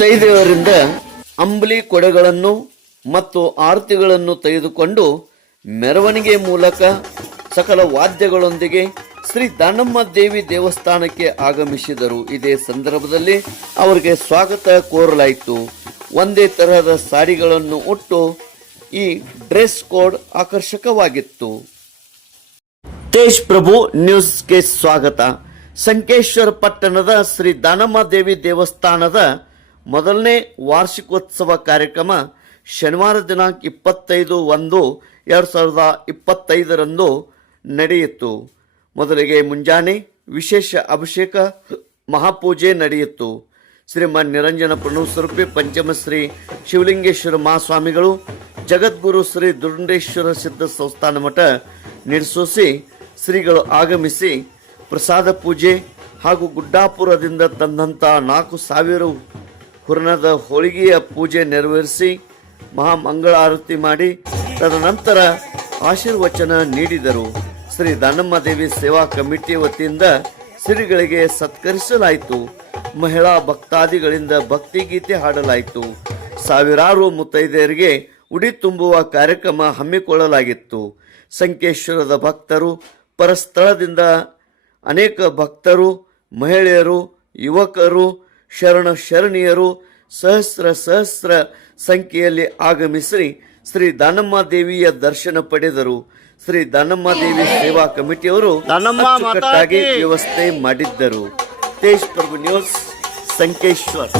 ಮುತ್ತೈದೆಯರಿಂದ ಅಂಬ್ಲಿ ಕೊಡೆಗಳನ್ನು ಮತ್ತು ಆರತಿಗಳನ್ನು ತೆಗೆದುಕೊಂಡು ಮೆರವಣಿಗೆ ಮೂಲಕ ಸಕಲ ವಾದ್ಯಗಳೊಂದಿಗೆ ಶ್ರೀ ದಾನಮ್ಮ ದೇವಿ ದೇವಸ್ಥಾನಕ್ಕೆ ಆಗಮಿಸಿದರು. ಇದೇ ಸಂದರ್ಭದಲ್ಲಿ ಅವರಿಗೆ ಸ್ವಾಗತ ಕೋರಲಾಯಿತು. ಒಂದೇ ತರಹದ ಸಾಡಿಗಳನ್ನು ಉಟ್ಟು ಈ ಡ್ರೆಸ್ ಕೋಡ್ ಆಕರ್ಷಕವಾಗಿತ್ತು. ತೇಜ್ ಪ್ರಭು ನ್ಯೂಸ್ಗೆ ಸ್ವಾಗತ. ಸಂಕೇಶ್ವರ ಪಟ್ಟಣದ ಶ್ರೀ ದಾನಮ್ಮ ದೇವಿ ದೇವಸ್ಥಾನದ ಮೊದಲನೇ ವಾರ್ಷಿಕೋತ್ಸವ ಕಾರ್ಯಕ್ರಮ ಶನಿವಾರ ದಿನಾಂಕ 25/1/2025 ನಡೆಯಿತು. ಮೊದಲಿಗೆ ಮುಂಜಾನೆ ವಿಶೇಷ ಅಭಿಷೇಕ ಮಹಾಪೂಜೆ ನಡೆಯಿತು. ಶ್ರೀಮನ್ ನಿರಂಜನ ಪ್ರಣವಸ್ವರೂಪಿ ಪಂಚಮಶ್ರೀ ಶಿವಲಿಂಗೇಶ್ವರ ಮಹಾಸ್ವಾಮಿಗಳು, ಜಗದ್ಗುರು ಶ್ರೀ ದುರುಂಡೇಶ್ವರ ಸಿದ್ಧ ಸಂಸ್ಥಾನ ಮಠ ನಿರ್ಸೋಸಿ ಶ್ರೀಗಳು ಆಗಮಿಸಿ ಪ್ರಸಾದ ಪೂಜೆ ಹಾಗೂ ಗುಡ್ಡಾಪುರದಿಂದ ತಂದಂಥ 4,000 ಹುರಣದ ಹೋಳಿಗೆಯ ಪೂಜೆ ನೆರವೇರಿಸಿ ಮಹಾಮಂಗಳಾರತಿ ಮಾಡಿ ತದನಂತರ ಆಶೀರ್ವಚನ ನೀಡಿದರು. ಶ್ರೀ ದಾನಮ್ಮ ದೇವಿ ಸೇವಾ ಕಮಿಟಿ ವತಿಯಿಂದ ಶ್ರೀಗಳಿಗೆ ಸತ್ಕರಿಸಲಾಯಿತು. ಮಹಿಳಾ ಭಕ್ತಾದಿಗಳಿಂದ ಭಕ್ತಿಗೀತೆ ಹಾಡಲಾಯಿತು. ಸಾವಿರಾರು ಮುತ್ತೈದೆಯರಿಗೆ ಉಡಿ ತುಂಬುವ ಕಾರ್ಯಕ್ರಮ ಹಮ್ಮಿಕೊಳ್ಳಲಾಗಿತ್ತು. ಸಂಕೇಶ್ವರದ ಭಕ್ತರು, ಪರಸ್ಥಳದಿಂದ ಅನೇಕ ಭಕ್ತರು, ಮಹಿಳೆಯರು, ಯುವಕರು, ಶರಣೀಯರು ಸಹಸ್ರ ಸಂಖ್ಯೆಯಲ್ಲಿ ಆಗಮಿಸಿ ಶ್ರೀ ದಾನಮ್ಮ ದೇವಿಯ ದರ್ಶನ ಪಡೆದರು. ಶ್ರೀ ದಾನಮ್ಮ ದೇವಿ ಸೇವಾ ಕಮಿಟಿಯವರು ಅಚ್ಚುಕಟ್ಟಾಗಿ ವ್ಯವಸ್ಥೆ ಮಾಡಿದ್ದರು. ತೇಜ್ ಪ್ರಭು ನ್ಯೂಸ್, ಸಂಕೇಶ್ವರ್.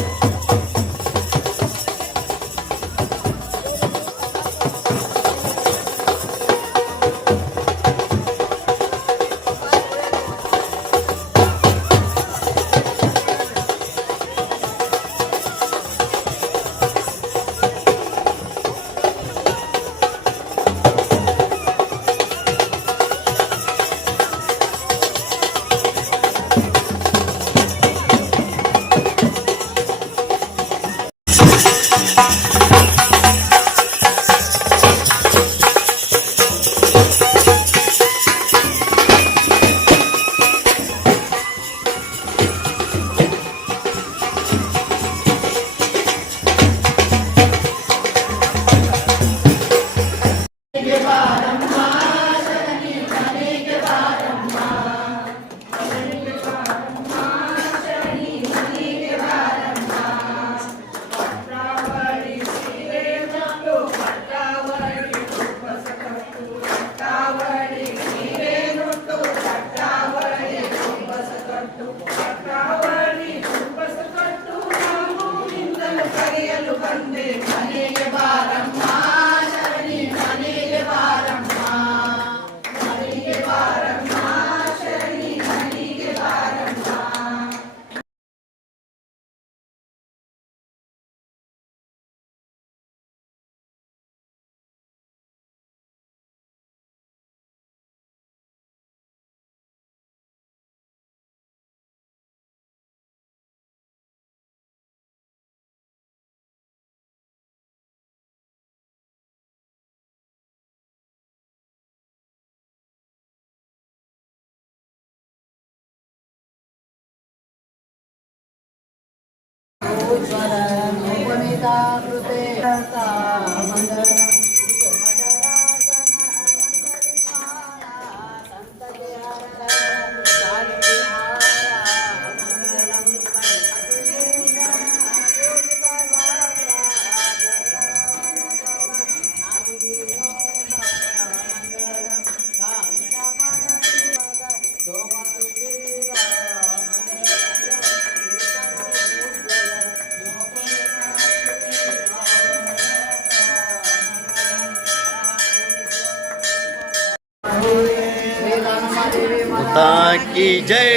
माता की जय,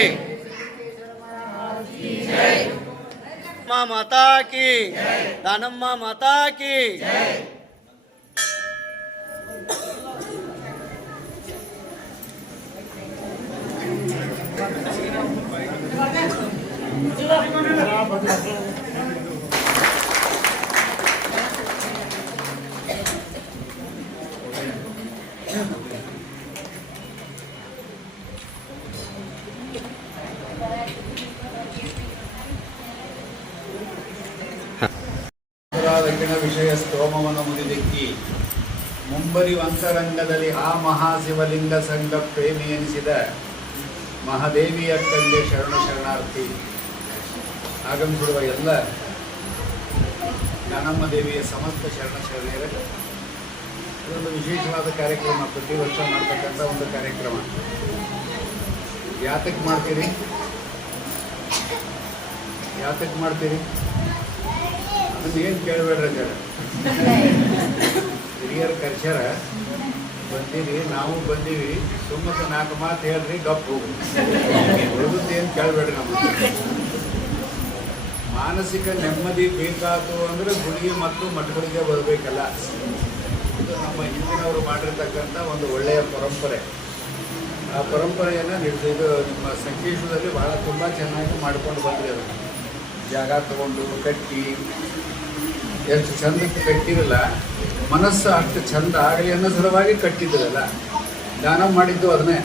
माता की, दानम्मा माता की। ಬೆಳಗಿನ ವಿಷಯ ಸ್ತೋಮವನ್ನು ಮುಗಿದೆಕ್ಕಿ ಮುಂಬರಿವಂತರಂಗದಲ್ಲಿ ಆ ಮಹಾಶಿವಲಿಂಗ ಸಂಘ ಪ್ರೇಮಿ ಎನಿಸಿದ ಮಹಾದೇವಿಯ ಕಂಗೆ ಶರಣಾರ್ಥಿ. ಆಗಮಿಸಿರುವ ಎಲ್ಲ ಜ್ಞಾನಮ್ಮ ದೇವಿಯ ಸಮಸ್ತ ಶರಣೆಯರ ಇದೊಂದು ವಿಶೇಷವಾದ ಕಾರ್ಯಕ್ರಮ, ಪ್ರತಿ ವರ್ಷ ಮಾಡ್ತಕ್ಕಂಥ ಒಂದು ಕಾರ್ಯಕ್ರಮ. ಯಾತಕ್ಕೆ ಮಾಡ್ತೀರಿ ಅದನ್ನ ಏನು ಕೇಳಬೇಡ್ರಿ ಜನ. ಹಿರಿಯರು ಕರ್ಸ್ಯಾರ, ಬಂದೀವಿ, ನಾವು ಬಂದೀವಿ, ಸುಮ್ಮನೆ 4 ಮಾತು ಹೇಳ್ರಿ, ಗಪ್ ಹೋಗಿ ಏನು ಕೇಳಬೇಡ್ರಿ. ನಮ್ಮ ಮಾನಸಿಕ ನೆಮ್ಮದಿ ಬೇಕಾತು ಅಂದರೆ ಗುಡಿಗೆ ಮತ್ತು ಮಠಗಳಿಗೆ ಬರಬೇಕಲ್ಲ. ಇದು ನಮ್ಮ ಹಿಂದಿನವರು ಮಾಡಿರ್ತಕ್ಕಂಥ ಒಂದು ಒಳ್ಳೆಯ ಪರಂಪರೆ. ಆ ಪರಂಪರೆಯನ್ನು ಇದು ನಿಮ್ಮ ಸಂಕೇಶ್ವರದಲ್ಲಿ ಭಾಳ ತುಂಬ ಚೆನ್ನಾಗಿ ಮಾಡ್ಕೊಂಡು ಬಂದ್ರಿ. ಅದನ್ನು ಜಾಗ ತಗೊಂಡು ಕಟ್ಟಿ ಎಷ್ಟು ಚಂದಕ್ಕೆ ಕಟ್ಟಿರಲ್ಲ, ಮನಸ್ಸು ಅಷ್ಟು ಚಂದ ಆಗಲಿ ಅನ್ನೋ ಸಲುವಾಗಿ ಕಟ್ಟಿದ್ದರಲ್ಲ. ದಾನ ಮಾಡಿದ್ದು ಅದನ್ನೇ.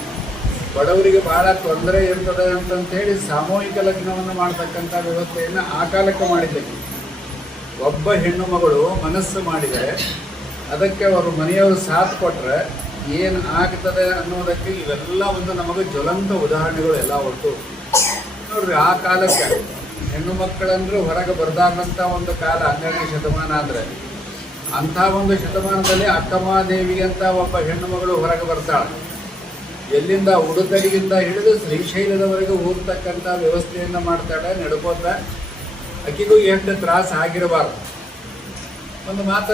ಬಡವರಿಗೆ ಭಾಳ ತೊಂದರೆ ಇರ್ತದೆ ಅಂತಂಥೇಳಿ ಸಾಮೂಹಿಕ ಲಗ್ನವನ್ನು ಮಾಡ್ತಕ್ಕಂಥ ವ್ಯವಸ್ಥೆಯನ್ನು ಆ ಕಾಲಕ್ಕೆ ಮಾಡಿದ್ದಕ್ಕೆ. ಒಬ್ಬ ಹೆಣ್ಣು ಮಗಳು ಮನಸ್ಸು ಮಾಡಿದರೆ ಅದಕ್ಕೆ ಅವರು ಮನೆಯವರು ಸಾಥ್ ಕೊಟ್ಟರೆ ಏನು ಆಗ್ತದೆ ಅನ್ನೋದಕ್ಕೆ ಇವೆಲ್ಲ ಒಂದು ನಮಗೆ ಜ್ವಲಂತ ಉದಾಹರಣೆಗಳು ಎಲ್ಲ ಒಟ್ಟು ನೋಡ್ರಿ. ಆ ಕಾಲಕ್ಕೆ ಹೆಣ್ಣು ಮಕ್ಕಳಂದ್ರೂ ಹೊರಗೆ ಬರ್ದಾಗಂಥ ಒಂದು ಕಾಲ 12ನೇ ಶತಮಾನ ಅಂದರೆ, ಅಂಥ ಒಂದು ಶತಮಾನದಲ್ಲಿ ಅಕ್ಕಮಹಾದೇವಿ ಅಂತ ಒಬ್ಬ ಹೆಣ್ಣು ಮಗಳು ಹೊರಗೆ ಬರ್ತಾಳೆ. ಎಲ್ಲಿಂದ ಉಡುತಡಿಯಿಂದ ಹಿಡಿದು ಶ್ರೀಶೈಲದವರೆಗೆ ಹೋಗ್ತಕ್ಕಂಥ ವ್ಯವಸ್ಥೆಯನ್ನು ಮಾಡ್ತಾಳೆ ನಡ್ಕೋತ. ಆಕೆಗೂ ಎಷ್ಟು ತ್ರಾಸ ಆಗಿರಬಾರ್ದು. ಒಂದು ಮಾತು